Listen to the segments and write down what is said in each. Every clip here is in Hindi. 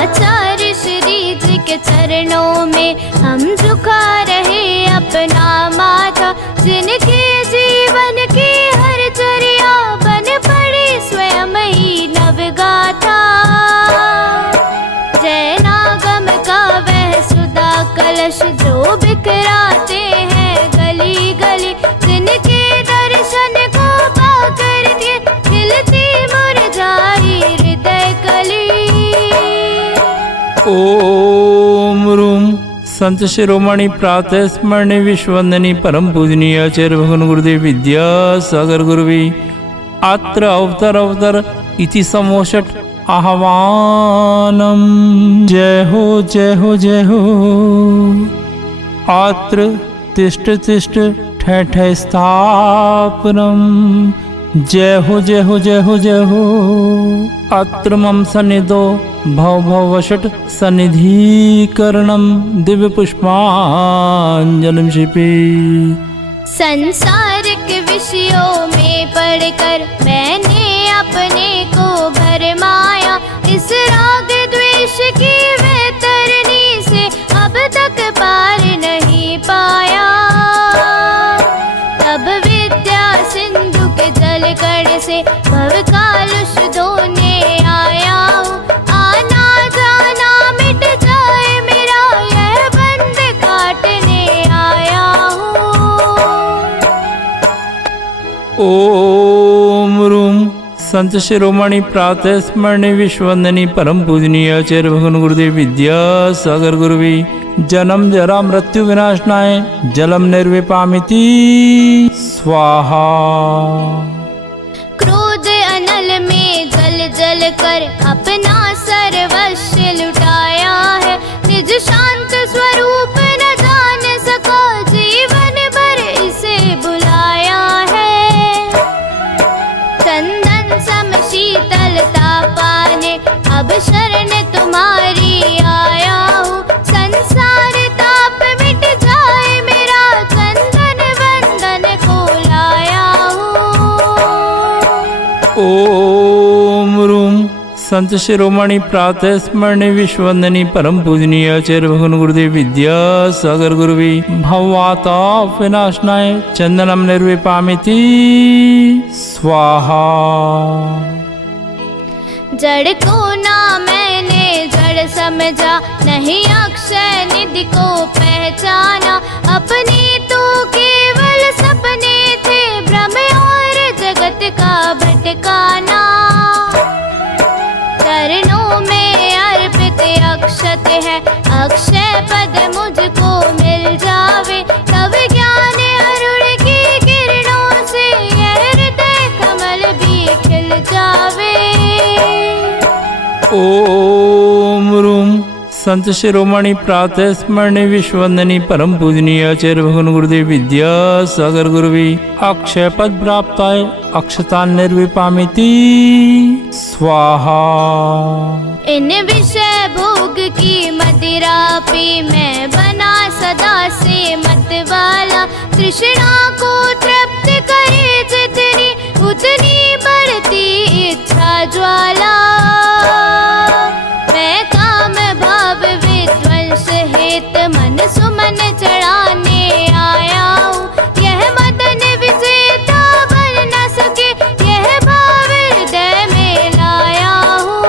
आचार्य श्री जी के चरणों में हम झुका रहे अपना माथा। जिनके जीवन की हर चर्या बन पड़ी स्वयं ही नवगाथा। जैनागम का वह सुधा कलश जो बिखराते हैं गली गली। जिनके दर्शन को पाकर के खिलती मुरझाई हृदय कली। ओम रूम संत शिरोमणि प्रातः स्मरणी विश्ववंदनी परम पूजनीय आचार्य भगवान गुरुदेव विद्यासागर गुरुवी अत्र अवतर इति समोषट आह्वानम। जय हो जय हो जय हो। अत्र तिष्ठ तिष्ठ ठय ठय स्थापनम। जय हो जय हो जय हो जय हो। अत्र मम सन्निधो भव भव वषट सन्निधिकरणम दिव्य पुष्पांजलिम शिपे। संसारिक विषयों में पढ़कर मैंने अपने को भरमाया। इस राग द्वेष की वैतरणी से अब तक पार नहीं पाया। तब विद्या सिंधु के जल कण से भव कालुष धोने आया हूँ। आना जाना मिट जाए मेरा यह बंध काटने आया हूँ। ओम रूम संत शिरोमणि प्रातः स्मरणी विश्ववंदनी परम पूजनीय आचार्य भगवान गुरुदेव विद्यासागर गुरुवी जन्म जरा मृत्यु विनाशनाय जलम निर्विपामिति स्वाहा। क्रोध अनल में जल जल कर अपना सर्वस्व लुटाया है। निज शांत स्वरूप न जान सका जीवन भर इसे बुलाया है। चंदन सम शीतलता पाने अब शरण तुम्हारी आया हूँ। संसार ताप मिट जाए मेरा चंदन बंधन को लाया हूँ। ओम रूम संत शिरोमणि प्रातः स्मरणी विश्ववंदनी परम पूजनीय आचार्य भगवान गुरुदेव विद्यासागर गुरुवी भवताप विनाशनाय चंदनम निर्विपामिति स्वाहा। जड़ को ना मैंने जड़ समझा नहीं अक्षय निधि को पहचाना। अपने तो केवल सपने थे भ्रम और जगत का भटकाना। चरणों में अर्पित अक्षत है अक्षय पद मुझको मिल जावे। तब ज्ञान अरुण की किरणों से यह हृदय कमल भी खिल जावे। ओम रूम संत शिरोमणि प्रातः स्मरणी विश्ववंदनी परम पूजनीय आचार्य भगवान गुरुदेव विद्यासागर गुरुवी अक्षय पद प्राप्ताय अक्षता निर्विपामिति स्वाहा। इन विषय भोग की मदिरा पी मैं बना सदा से मत वाला। तृष्णा को तृप्त करे जितनी उतनी बढ़ती इच्छा ज्वाला। मैं काम भाव विध्वंस हेत मन सुमन चढ़ाने आया हूँ। यह मदन विजेता बन न सके यह भाव हृदय में लाया हूँ।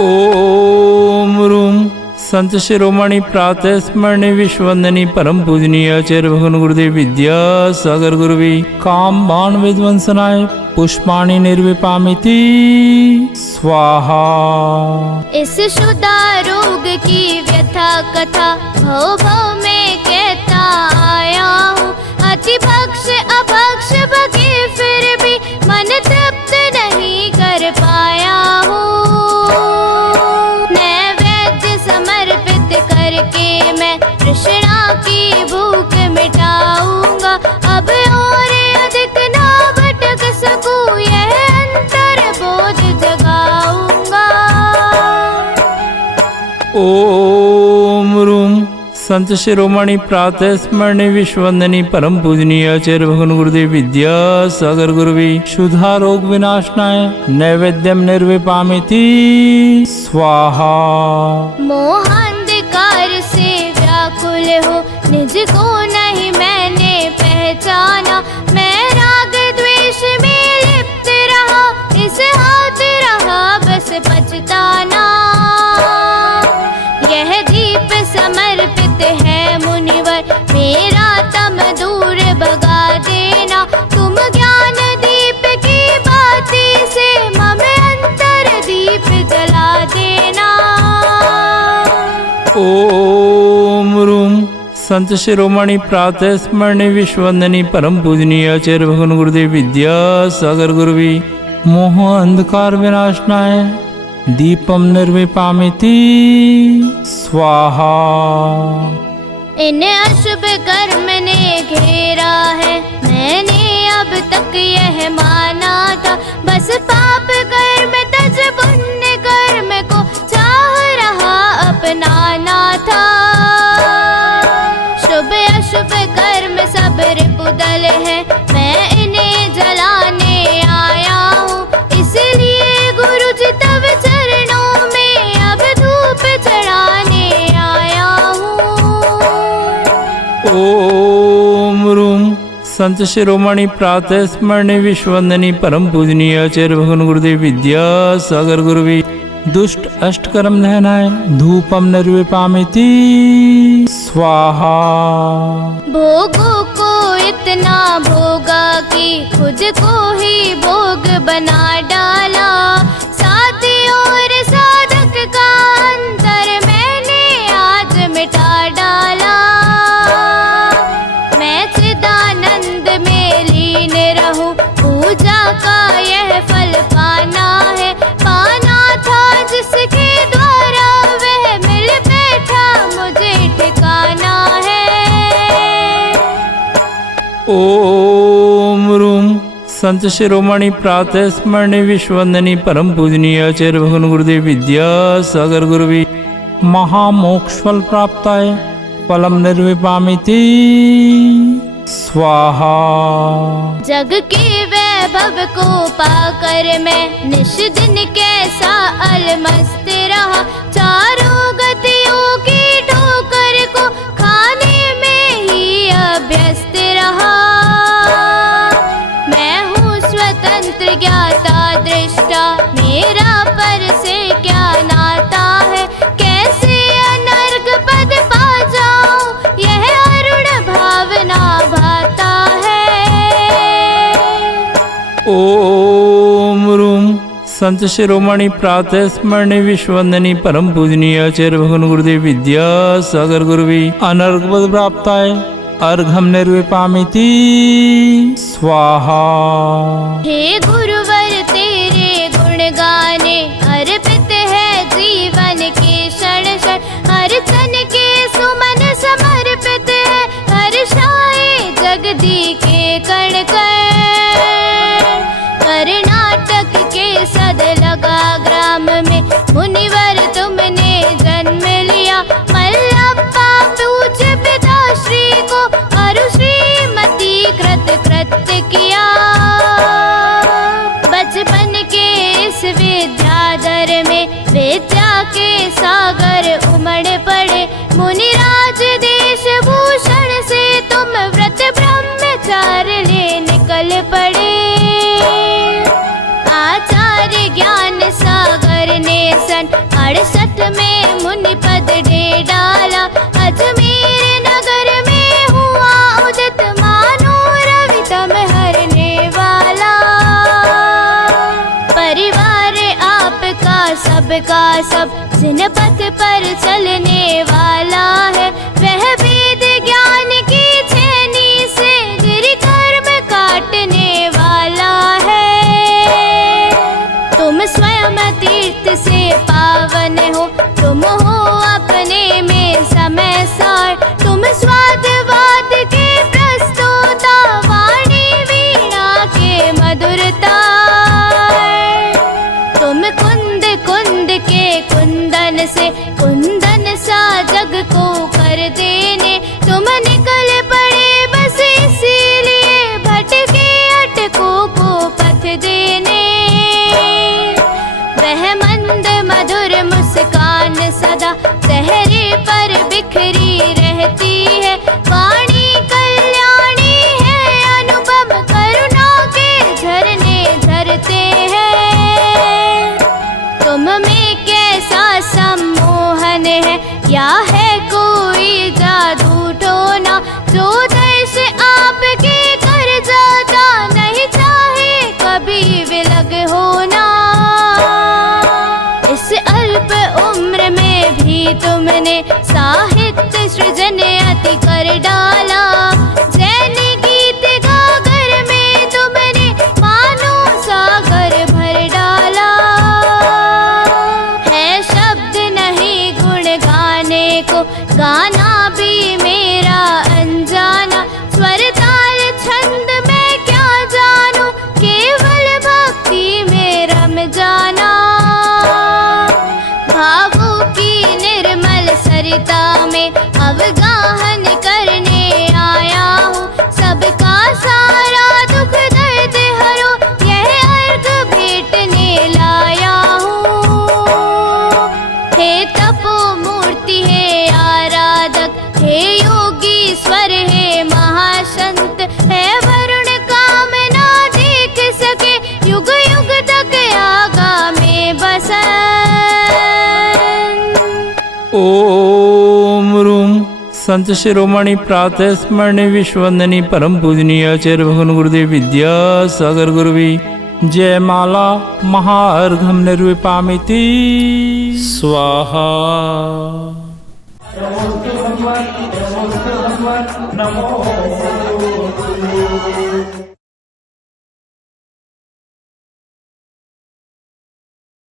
ओम रूम संत शिरोमणि प्रातः स्मरणी विश्ववंदनी परम पूजनीय आचार्य भगवान गुरुदेव विद्यासागर गुरुवी काम बाण विध्वंसनाय पुष्पाणि निर्विपामिति स्वाहा। इस शुदा रोग की व्यथा कथा भव भव में कहता आया हूँ। अति भक्ष अभक्ष बगे फिर भी मन तृप्त नहीं कर पाया हूँ। नैवेद्य समर्पित करके मैं तृष्णा की भूख मिटाऊंगा। अब और अधिक ना भटक सकूं यह अंतर बोध जगाऊंगा। ओम रूम संत शिरोमणि प्रातः स्मरणी विश्ववंदनी परम पूजनीय आचार्य भगवान गुरुदेव विद्यासागर गुरुवी शुद्धा रोग विनाशनाय नैवेद्यम निर्विपामिति स्वाहा। मोहांधकार से व्याकुल हो निज को नहीं मैंने पहचाना, मैं राग द्वेष में लिप्त रहा, इस हाथ रहा बस पछताना। यह दीप समर्पित है मुनिवर, मेरा तम दूर भगा देना। तुम ज्ञान दीप की बाती से मम अंतर दीप जला देना। ओम रूम संत शिरोमणि प्रातः स्मरणी विश्ववंदनी परम पूजनीय आचार्य भगवान गुरुदेव विद्यासागर गुरुवी मोह अंधकार विनाशनाय दीपम निर्विपामिति स्वाहा। इन अशुभ कर्म ने घेरा है, मैंने अब तक यह माना था। बस पाप कर्म तज पुण्य कर्म को चाह रहा अपनाना था। शुभ अशुभ कर्म सब रिपुदल है, मैं इन्हें जलाने आया हूँ। इसलिए गुरु जी तब चरणों में अब धूप चढ़ाने आया हूँ। ओम रूम संत शिरोमणि प्रातः स्मरणी विश्ववंदनी परम पूजनीय आचार्य भगवान गुरुदेव विद्यासागर गुरुवी दुष्ट अष्टकर्म दहनाय धूपम निर्विपामिति स्वाहा। भोगों को इतना भोगा कि खुद को ही भोग बना डाला। साथी और साधक का अंतर मैंने आज मिटा डाला। मैं चिदानंद में लीन रहूं, पूजा का यह फल पाना है। पाना था जिसके द्वारा वह मिल बैठा, मुझे ठिकाना है। ओम रूम संत शिरोमणि प्रातः स्मरणी विश्ववंदनी परम पूजनीय आचार्य भगवान गुरुदेव विद्यासागर गुरुवी महामोक्ष फल प्राप्ताय फलम निर्विपामिति स्वाहा। जग के वैभव को पाकर मैं निश दिन कैसा अलमस्त रहा। चारों गतियों की ठोकर को खाने में ही अभ्यस्त रहा। मैं हूँ स्वतंत्र ज्ञाता दृष्टा, मेरा पर से क्या नाता है। कैसे अनर्ग पद पा जाऊं, यह अरुण भावना भाता है। ओम रूम संत शिरोमणि प्रातः स्मरणी विश्ववंदनी परम पूजनीय आचार्य भगवान गुरुदेव विद्यासागर गुरुवी अनर्घ पद प्राप्ताय अर्घम निर्विपामिति स्वाहा। हे गुरुवर तेरे गुण गाने अर्पित है जीवन के क्षण क्षण। अर्चन के सुमन समर्पित है, हर्षाए जगदी के कण कण। कर्नाटक के सद लगा ग्राम में मुनिवर तुमने जन्म लिया। मल्लप्पा पूज पिताश्री को अरु श्रीमती कृत कृत्य किया। बचपन के इस विद्याधर में विद्या के सागर उमड़ पड़े। मुनिराज देश भूषण से तुम व्रत ब्रह्मचार्य ले निकल पड़े। आचार्य ज्ञान सागर ने सन 68 में मुनि पद दे डाला। अजमेर नगर में हुआ उदित, मानो रवि तम हरने वाला। परिवार आपका सबका सब, जिन पथ पर चलने वाला है। वह वेद ज्ञान की छेनी से गिर कर्म काटने वाला है। तुम स्वयं तीर्थ से पावन हो, तुम हो अपने में समय सार। तुम स्वादवाद के प्रस्तोता, वाणी वीणा के मधुरता। तुम कुंद कुंद के कुंदन से कुंदन सा जग को कर दे या है कोई जादू टोना जो दर्श आपके कर जाता, नहीं चाहे कभी विलग होना। इस अल्प उम्र में भी तुमने साहित्य सृजन अति कर डाला। जैन गीत गागर में तुमने मानो सागर भर डाला। है शब्द नहीं गुण गाने को, गाना भी मेरा अनजाना। स्वर ताल छंद मैं क्या जानू, केवल भक्ति में रम जाना। भावों की निर्मल सरिता में अवगाहन करने आया हूँ। सबका सारा दुख दर्द हरो, यह अर्घ भेंटने लाया हूँ। हे तपो मूर्ति हे आराधक, हे योगीश्वर हे महासंत, है वरुण कामना देख सके, युग युग तक आगा में बसंत। ओम रूम संत शिरोमणि प्रातः स्मरणी विश्ववंदनी परम पूजनीय आचार्य भगवान गुरुदेव विद्यासागर गुरुवी जयमाला महार्घम निर्विपामिति स्वाहा। नमो